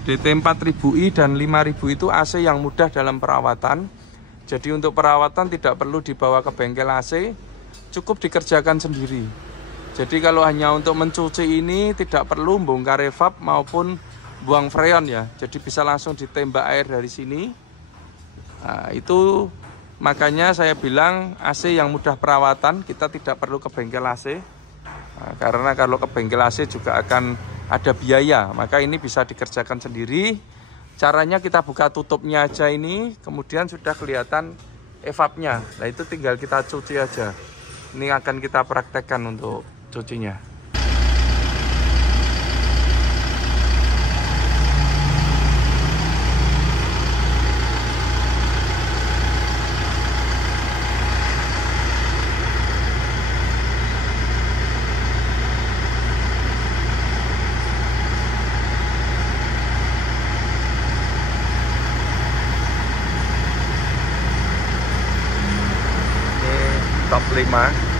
DT 4000i dan 5000 itu AC yang mudah dalam perawatan. Jadi untuk perawatan tidak perlu dibawa ke bengkel AC, cukup dikerjakan sendiri. Jadi kalau hanya untuk mencuci ini tidak perlu bongkar evap maupun buang freon ya. Jadi bisa langsung ditembak air dari sini. Nah, itu makanya saya bilang AC yang mudah perawatan, kita tidak perlu ke bengkel AC. Nah, karena kalau ke bengkel AC juga akan ada biaya, maka ini bisa dikerjakan sendiri. Caranya kita buka tutupnya aja ini, kemudian sudah kelihatan evapnya. Nah itu tinggal kita cuci aja. Ini akan kita praktekkan untuk cucinya. Top 5.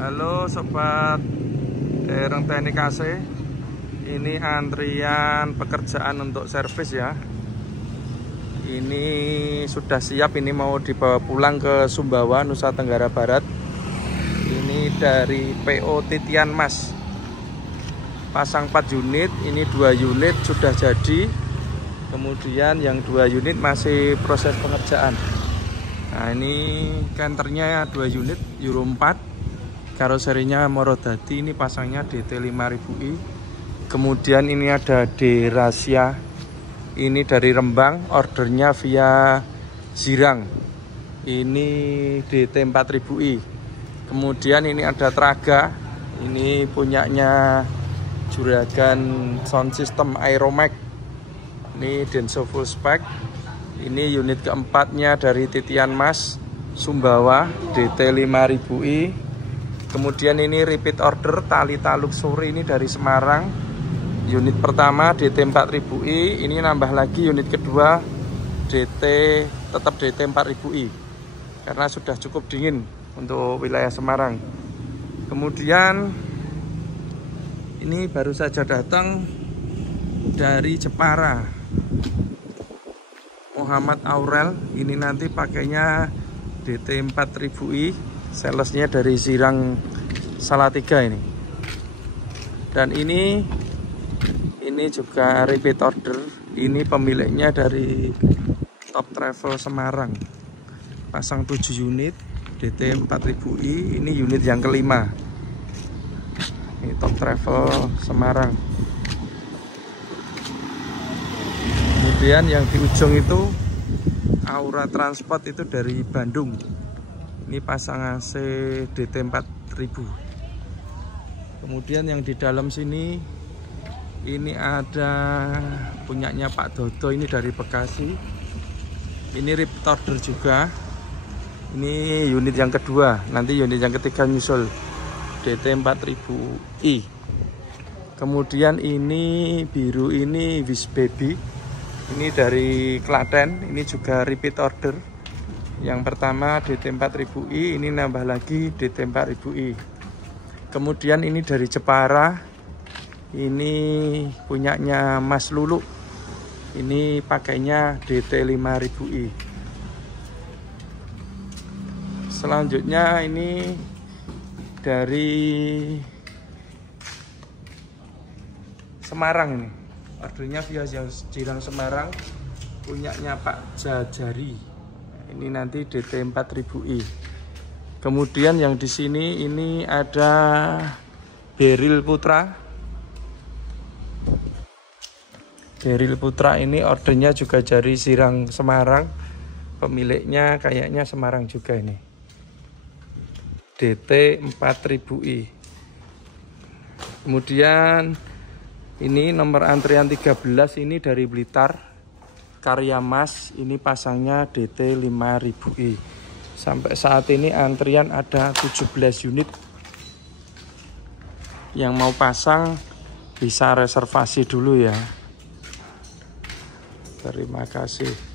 Halo sobat Dereng Teknik AC, ini antrian pekerjaan untuk servis ya. Ini sudah siap, ini mau dibawa pulang ke Sumbawa, Nusa Tenggara Barat. Ini dari PO Titian Mas, pasang 4 unit, ini 2 unit sudah jadi. Kemudian yang 2 unit masih proses pengerjaan. Nah ini kenternya 2 unit Euro 4, karoserinya Morodadi, ini pasangnya DT 5000i. Kemudian ini ada D-Rasia, ini dari Rembang, ordernya via Zirang, ini DT 4000i. Kemudian ini ada Traga, ini punyanya Juragan Sound System Aeromax, ini Denso full spec. Ini unit keempatnya dari Titian Mas Sumbawa, DT 5000i. Kemudian ini repeat order Talita Luxury, ini dari Semarang. Unit pertama DT 4000i, ini nambah lagi unit kedua DT, tetap DT 4000i. Karena sudah cukup dingin untuk wilayah Semarang. Kemudian ini baru saja datang dari Jepara, Muhammad Aurel, ini nanti pakainya DT 4000i. Salesnya dari Sirang Salatiga ini. Dan ini juga repeat order. Ini pemiliknya dari Top Travel Semarang, pasang 7 unit DT 4000i. Ini unit yang kelima. Ini Top Travel Semarang. Kemudian yang di ujung itu Aura Transport, itu dari Bandung. Ini pasang AC DT 4000. Kemudian yang di dalam sini ini ada punyanya Pak Dodo, ini dari Bekasi. Ini repeat order juga. Ini unit yang kedua, nanti unit yang ketiga nyusul DT 4000i. Kemudian ini biru, ini Wish Baby, ini dari Klaten, ini juga repeat order. Yang pertama DT 4000i, ini nambah lagi DT 4000i. Kemudian ini dari Jepara, Ini punyanya Mas Lulu. Ini pakainya DT 5000i. Selanjutnya ini dari Semarang ini. Ordernya via Jirang Semarang. Punyanya Pak Jajari. Ini nanti DT 4000i. Kemudian yang di sini ini ada Beril Putra. Beril Putra ini ordernya juga dari Jirang Semarang. Pemiliknya kayaknya Semarang juga ini. DT 4000i. Kemudian ini nomor antrian 13 ini dari Blitar. Karya Mas, ini pasangnya DT 5000i. Sampai saat ini antrian ada 17 unit. Yang mau pasang bisa reservasi dulu ya. Terima kasih.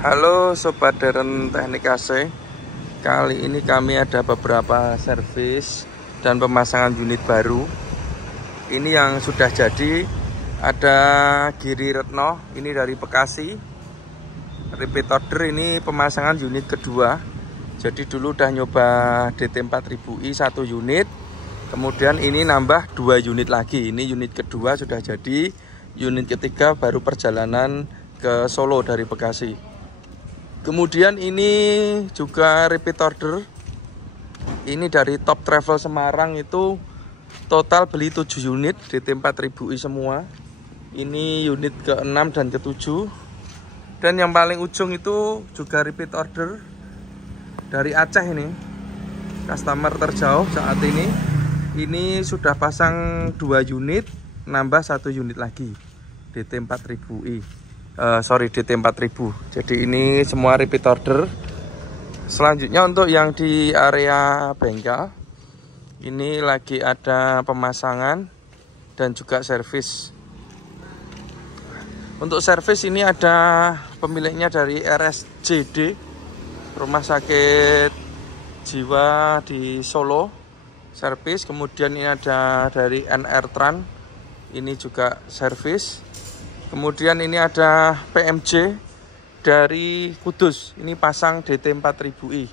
Halo Sobat Deren Teknik AC. Kali ini kami ada beberapa servis dan pemasangan unit baru. Ini yang sudah jadi. Ada Giri Retno, ini dari Bekasi. Repeat order, ini pemasangan unit kedua. Jadi dulu udah nyoba DT 4000i 1 unit. Kemudian ini nambah 2 unit lagi. Ini unit kedua sudah jadi. Unit ketiga baru perjalanan ke Solo dari Bekasi. Kemudian ini juga repeat order. Ini dari Top Travel Semarang, itu total beli 7 unit DT 4000i semua. Ini unit ke-6 dan ke-7. Dan yang paling ujung itu juga repeat order dari Aceh ini. Customer terjauh saat ini. Ini sudah pasang 2 unit, nambah 1 unit lagi DT 4000i. DT 4000. Jadi ini semua repeat order. Selanjutnya untuk yang di area bengkel, ini lagi ada pemasangan dan juga servis. Untuk servis ini ada pemiliknya dari RSJD, Rumah Sakit Jiwa di Solo, servis. Kemudian ini ada dari NR Tran, ini juga servis. Kemudian ini ada PMJ dari Kudus, ini pasang DT 4000i.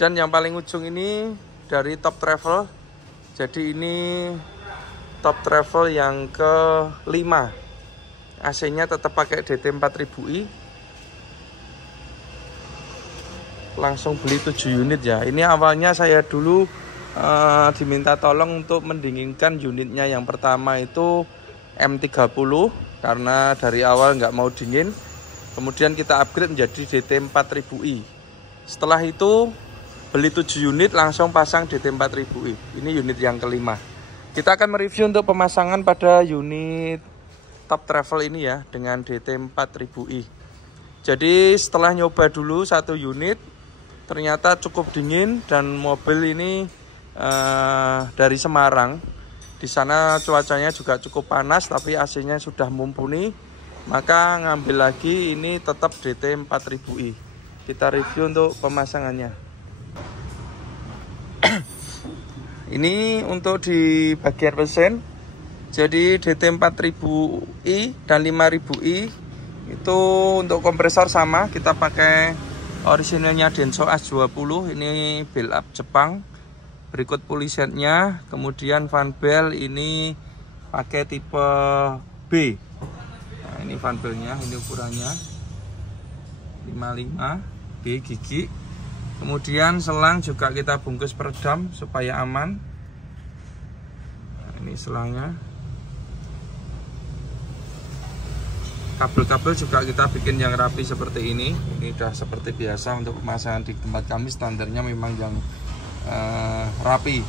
Dan yang paling ujung ini dari Top Travel. Jadi ini Top Travel yang ke-5. AC-nya tetap pakai DT 4000i. Langsung beli 7 unit ya. Ini awalnya saya dulu diminta tolong untuk mendinginkan unitnya. Yang pertama itu M30 karena dari awal nggak mau dingin. Kemudian kita upgrade menjadi DT 4000i. Setelah itu beli 7 unit langsung pasang DT 4000i. Ini unit yang ke-5. Kita akan mereview untuk pemasangan pada unit Top Travel ini ya, dengan DT 4000i. Jadi setelah nyoba dulu 1 unit, ternyata cukup dingin. Dan mobil ini dari Semarang. Di sana cuacanya juga cukup panas, tapi AC-nya sudah mumpuni. Maka ngambil lagi, ini tetap DT 4000i. Kita review untuk pemasangannya. Ini untuk di bagian mesin. Jadi DT 4000i dan 5000i itu untuk kompresor sama. Kita pakai orisinalnya Denso As20. Ini build up Jepang. Berikut pulisetnya. Kemudian fan belt ini pakai tipe B. Nah, ini fan beltnya, ini ukurannya 55 B gigi. Kemudian selang juga kita bungkus peredam supaya aman. Nah, ini selangnya. Kabel-kabel juga kita bikin yang rapi seperti ini. Ini udah seperti biasa untuk pemasangan di tempat kami, standarnya memang yang rapi.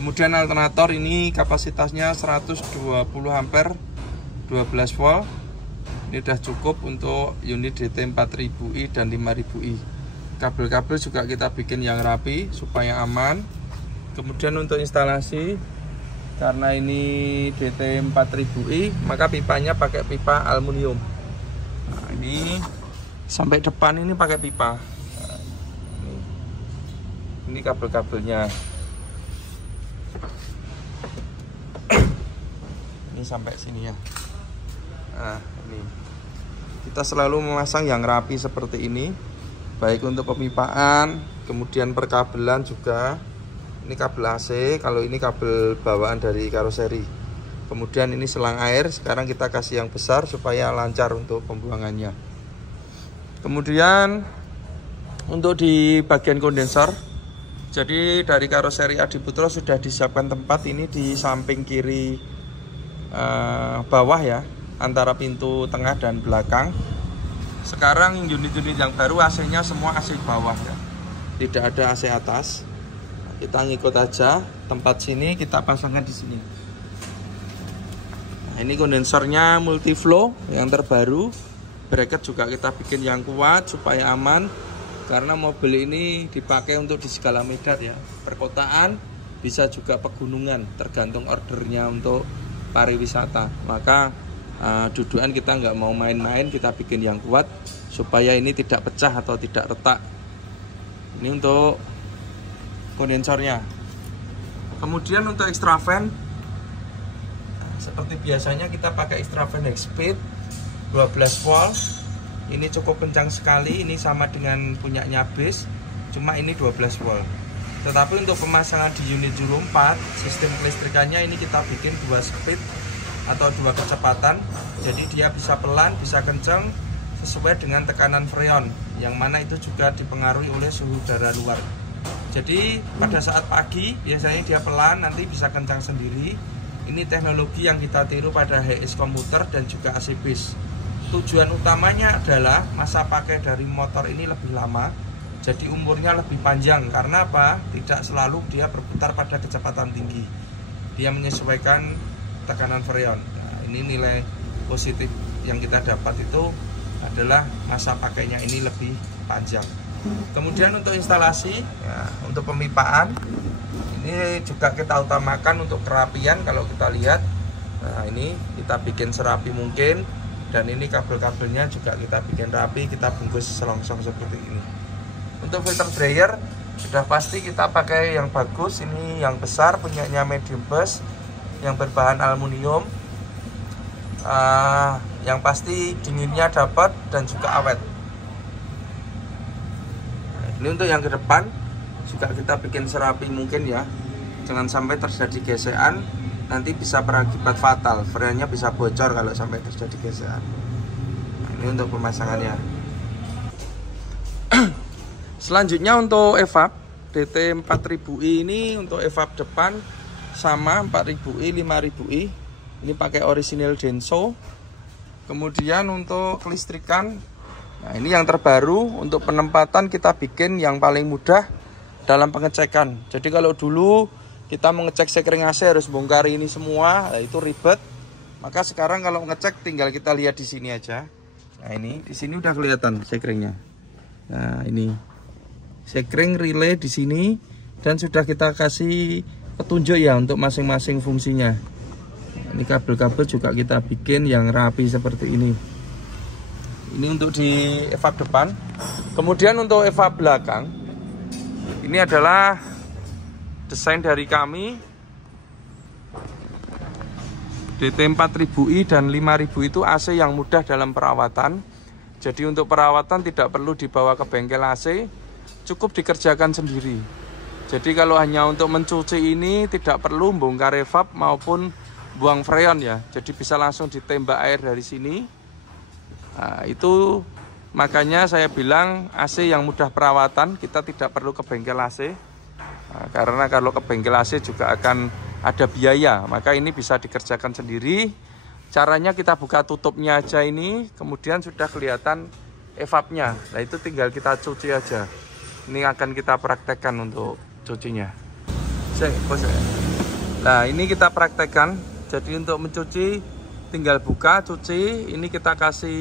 Kemudian alternator ini kapasitasnya 120 ampere 12 volt. Ini sudah cukup untuk unit DT 4000i dan 5000i. Kabel-kabel juga kita bikin yang rapi supaya aman. Kemudian untuk instalasi, karena ini DT 4000i, maka pipanya pakai pipa aluminium. Nah, ini sampai depan ini pakai pipa. Nah, ini kabel-kabelnya. Ini sampai sini ya. Nah, ini kita selalu memasang yang rapi seperti ini, baik untuk pemipaan, kemudian perkabelan juga. Ini kabel AC, kalau ini kabel bawaan dari karoseri. Kemudian ini selang air, sekarang kita kasih yang besar supaya lancar untuk pembuangannya. Kemudian untuk di bagian kondensor, jadi dari karoseri Adiputro sudah disiapkan tempat ini di samping kiri bawah ya, antara pintu tengah dan belakang. Sekarang unit-unit yang baru AC-nya semua AC bawah ya, tidak ada AC atas. Kita ngikut aja tempat sini, kita pasangkan di sini. Nah, ini kondensornya multiflow yang terbaru. Bracket juga kita bikin yang kuat supaya aman, karena mobil ini dipakai untuk di segala medan ya, perkotaan, bisa juga pegunungan, tergantung ordernya untuk pariwisata. Maka dudukan kita nggak mau main-main, kita bikin yang kuat supaya ini tidak pecah atau tidak retak. Ini untuk kondensornya. Kemudian untuk extra fan, seperti biasanya kita pakai extra fan high speed 12 volt. Ini cukup kencang sekali, ini sama dengan punyanya base, cuma ini 12 volt. Tetapi untuk pemasangan di unit Euro 4, sistem kelistrikannya ini kita bikin 2 speed atau 2 kecepatan. Jadi dia bisa pelan, bisa kencang, sesuai dengan tekanan freon, yang mana itu juga dipengaruhi oleh suhu udara luar. Jadi pada saat pagi biasanya dia pelan, nanti bisa kencang sendiri. Ini teknologi yang kita tiru pada HS komputer dan juga AC base. Tujuan utamanya adalah masa pakai dari motor ini lebih lama, jadi umurnya lebih panjang. Karena apa? Tidak selalu dia berputar pada kecepatan tinggi, dia menyesuaikan tekanan freon. Nah, ini nilai positif yang kita dapat itu adalah masa pakainya ini lebih panjang. Kemudian untuk instalasi ya, untuk pemipaan ini juga kita utamakan untuk kerapian. Kalau kita lihat, nah ini kita bikin serapi mungkin, dan ini kabel-kabelnya juga kita bikin rapi, kita bungkus selongsong seperti ini. Untuk filter dryer sudah pasti kita pakai yang bagus, ini yang besar punyanya Medium Bus yang berbahan aluminium. Yang pasti dinginnya dapat dan juga awet. Ini untuk yang ke depan juga kita bikin serapi mungkin ya, jangan sampai terjadi gesekan, nanti bisa berakibat fatal, freonnya bisa bocor kalau sampai terjadi gesekan. Nah, ini untuk pemasangannya. Selanjutnya untuk evap DT 4000i ini, untuk evap depan sama 4000i 5000i, ini pakai orisinil Denso. Kemudian untuk kelistrikan, nah ini yang terbaru. Untuk penempatan kita bikin yang paling mudah dalam pengecekan. Jadi kalau dulu kita mengecek sekring AC harus bongkar ini semua, nah itu ribet. Maka sekarang kalau ngecek tinggal kita lihat di sini aja. Nah ini di sini udah kelihatan sekringnya. Nah ini sekring relay di sini, dan sudah kita kasih petunjuk ya untuk masing-masing fungsinya. Ini kabel-kabel juga kita bikin yang rapi seperti ini. Ini untuk di evap depan. Kemudian untuk evap belakang, ini adalah desain dari kami. DT 4000i dan 5000 itu AC yang mudah dalam perawatan. Jadi untuk perawatan tidak perlu dibawa ke bengkel AC, cukup dikerjakan sendiri. Jadi kalau hanya untuk mencuci ini tidak perlu bongkar evap maupun buang freon ya. Jadi bisa langsung ditembak air dari sini. Nah, itu makanya saya bilang AC yang mudah perawatan, kita tidak perlu ke bengkel AC. Nah, karena kalau ke bengkel AC juga akan ada biaya, maka ini bisa dikerjakan sendiri. Caranya kita buka tutupnya aja ini, kemudian sudah kelihatan evapnya. Nah itu tinggal kita cuci aja. Ini akan kita praktekkan untuk cucinya. Nah ini kita praktekkan. Jadi untuk mencuci tinggal buka, cuci. Ini kita kasih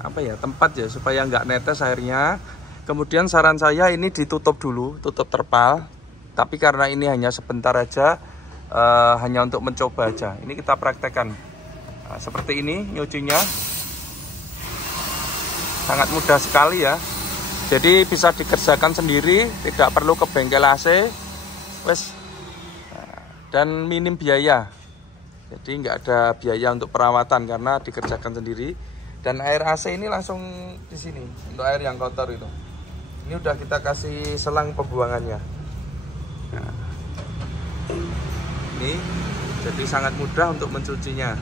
apa ya, tempat ya supaya nggak netes airnya. Kemudian saran saya ini ditutup dulu, tutup terpal. Tapi karena ini hanya sebentar aja, hanya untuk mencoba aja. Ini kita praktekkan. Nah, seperti ini nyucinya. Sangat mudah sekali ya. Jadi bisa dikerjakan sendiri, tidak perlu ke bengkel AC. Wes. Dan minim biaya. Jadi nggak ada biaya untuk perawatan karena dikerjakan sendiri. Dan air AC ini langsung di sini untuk air yang kotor itu. Ini udah kita kasih selang pembuangannya. Nah, ini jadi sangat mudah untuk mencucinya.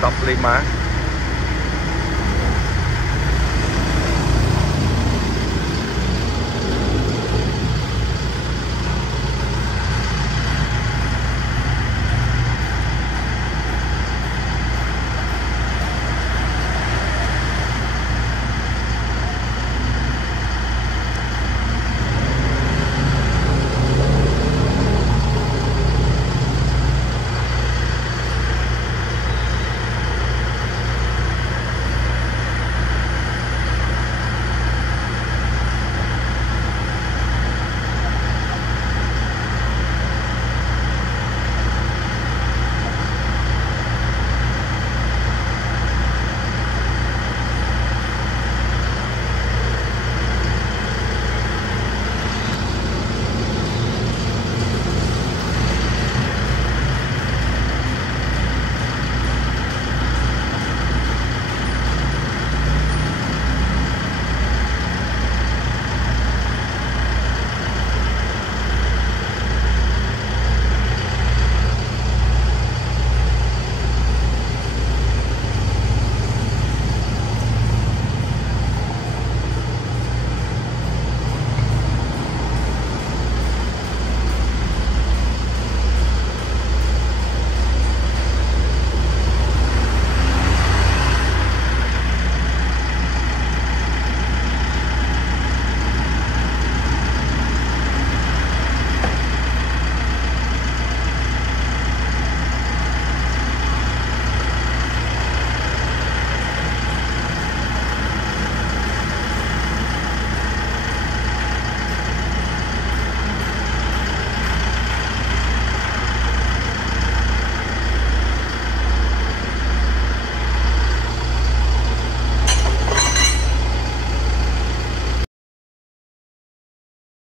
Top 5